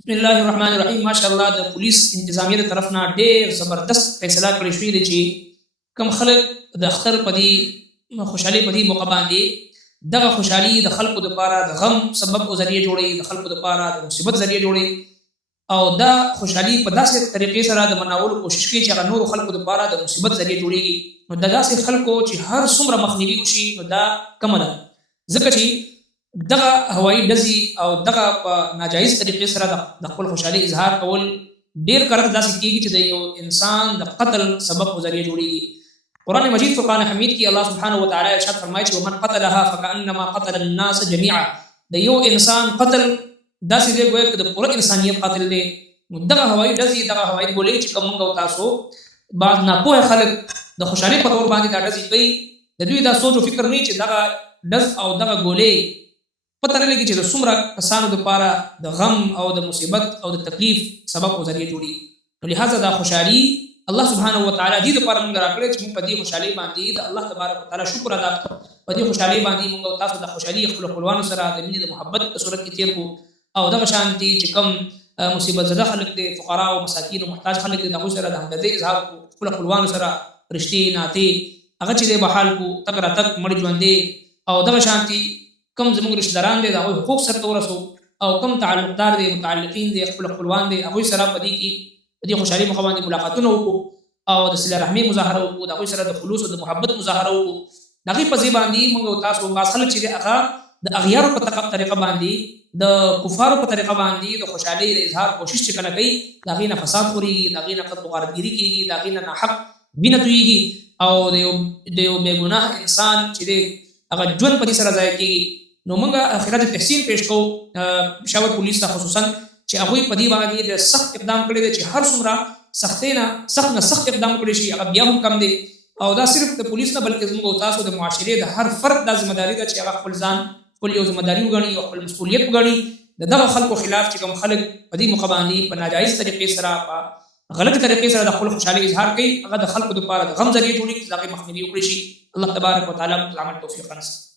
بسم الله الرحمن الرحیم. ماشاءالله د پولیس انتظامیه د طرف نه ډېر زبردست فیصله کړې شوې ده چې کم خلک د اختر په دې خوشحالۍ په دې موقع باندې دغه خوشحالي د خلکو دپاره د غم سبب او ذریعه جوړوي، د خلکو دپاره د مصیبت ذریعه جوړوي، او دا خوشحالي په داسې طریقې سره د مناولو کوشش کوي چې هغه نورو خلکو دپاره د مصیبت ذریعه جوړېږي. نو د داسې خلکو چې هر څومره مخنیوي وشي نو دا کمه ده، ځکه چې دغه هوایي ډزې او دغه په ناجایز طریقې سره د خپل خوشحالۍ اظهار کول ډېر کله داسې کېږي چې د یو انسان د قتل سبب او ذریعه جوړېږي. قرآن مجید فرقان حمید کې الله سبحانه وتعالی ارشاد فرمایي چې ومن قتلها فکأنما قتل الناس جميعا، د یو انسان قتل داسې دی ګویا د پوره انسانیت قاتل دی. نو دغه هوایي ډزې دغه هوایي ګولۍ چې کوم موږ او تاسو بعض ناپوهه خلک د خوشحالۍ په تور باندې دا ډزې کوي، د دوی دا سوچ او فکر نه چې دغه ډز او دغه ګولۍ پته نه لګي چې د څومره کسانو دپاره د غم او د مصیبت او د تکلیف سبب او ذریعه جوړي. نو لهذا دا خوشحالي الله سبحانه وتعالی دې دپاره موږ راکړې چې موږ په دې خوشحالۍ باندې د الله تبارک وتعالی شکر ادا کړو. په دې خوشحالۍ باندې موږ او تاسو د خوشحالي خپلو خپلوانو سره د مینې د محبت په صورت کې تېر کړو، او دغه شانتي چې کوم مصیبت زده خلک دي، فقرا او مساکین او محتاج خلک دي، د هغوی سره د همدردۍ اظهار کړو، خپلو خپلوانو سره رشتې ناتې هغه چې دی بحال کړو، تګ راتګ مړ ژوندې، او دغه شانتي کم زموږ رشته داران دي د هغوی حقوق سرته ورسو، او کم تعلقدار دي متعلقین دي خپل خپلوان دي هغوی سره په دې کې په دې خوشحالي موقع باندې ملاقاتونه وکړو او د صله رحمۍ مظاهره وکړو، د هغوی سره د خلوص او د محبت مظاهره وکړو. د هغې په ځای باندې موږ او تاسو بعض خلک چې دي هغه د اغیارو په طریقه باندې د کفارو په طریقه باندې د خوشحالۍ د اظهار کوشش چې کله کوي د هغې نه فساد خورېږي، د هغې نه قتل و غارتګیري کېږي، د هغې نه ناحق وینه تویېږي، او د یو بې ګناه انسان چې دی هغه ژوند په دې سره ضایع کېږي. نو موږ خراج تحسین پیش کوو پېښور پولیس ته خصوصا چې هغوی په دې باندې د سخت اقدام کړی دی چې هر څومره سختۍ نه سخت اقدام کړی شي هغه بیا هم کم دی، او دا صرف د پولیس نه بلکې زموږ او تاسو د معاشرې د هر فرد دا ذمهداري ده چې هغه خپل ځان خپل یو ذمهداري وګڼي او خپل مسؤلیت وګڼي. د دغه خلکو خلاف چې کوم خلک په دې موقع باندې په ناجایز طریقې سره په غلط طریقې سره د خپل خوشحالۍ اظهار کوي، هغه د خلکو دپاره د غم ذریعه جوړېږي چې د هغې مخنیوي وکړی شي. الله تبارک وتعالی موږ ته عمل توفیق ونصیب.